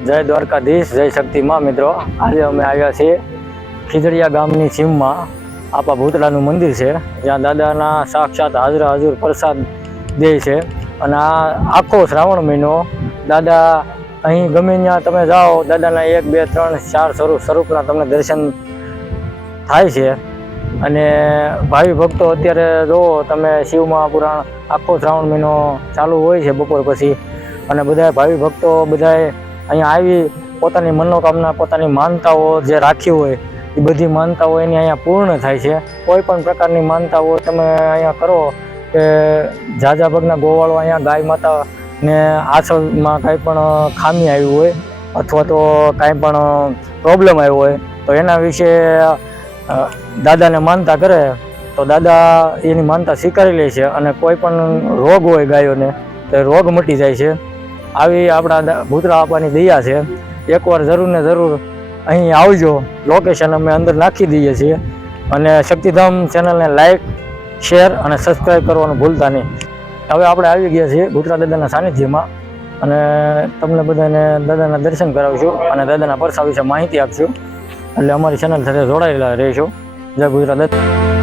જય દ્વારકાધીશ, જય શક્તિમાં. મિત્રો, આજે અમે આવ્યા છીએ ખીજડીયા ગામની સીમમાં. આપા ભૂતળાનું મંદિર છે, જ્યાં દાદાના સાક્ષાત હાજરા હજુર પ્રસાદ દે છે. અને આ આખો શ્રાવણ મહિનો દાદા અહીં ગમે ત્યાં તમે જાઓ, દાદાના 1, 2, 3, 4 સ્વરૂપના તમને દર્શન થાય છે. અને ભાવિ ભક્તો અત્યારે જુઓ તમે, શિવમાં પુરાણ આખો શ્રાવણ મહિનો ચાલુ હોય છે બપોર પછી. અને બધા ભાવિ ભક્તો બધાએ અહીંયા આવી પોતાની મનોકામના, પોતાની માનતાઓ જે રાખી હોય એ બધી માનતાઓ એની અહીંયા પૂર્ણ થાય છે. કોઈ પણ પ્રકારની માનતાઓ તમે અહીંયા કરો કે ઝાઝા પગના ગોવાળો અહીંયા ગાય માતાને આંચળમાં કાંઈ પણ ખામી આવી હોય અથવા તો કાંઈ પણ પ્રોબ્લેમ આવ્યો હોય તો એના વિશે દાદાને માનતા કરે તો દાદા એની માનતા સ્વીકારી લે છે. અને કોઈ પણ રોગ હોય ગાયોને તો રોગ મટી જાય છે. આવી આપણા ભૂતળા આપવાની દયા છે. એકવાર જરૂર ને જરૂર અહીં આવજો. લોકેશન અમે અંદર નાખી દઈએ છીએ. અને શક્તિધામ ચેનલને લાઈક, શેર અને સબસ્ક્રાઈબ કરવાનું ભૂલતા નહીં. હવે આપણે આવી ગયા છીએ ભૂતળા દાદાના સાનિધ્યમાં અને તમને બધાને દાદાના દર્શન કરાવશું અને દાદાના પરસા વિશે માહિતી આપશું. એટલે અમારી ચેનલ સાથે જોડાયેલા રહેશો. જય ભૂતળા દાદા.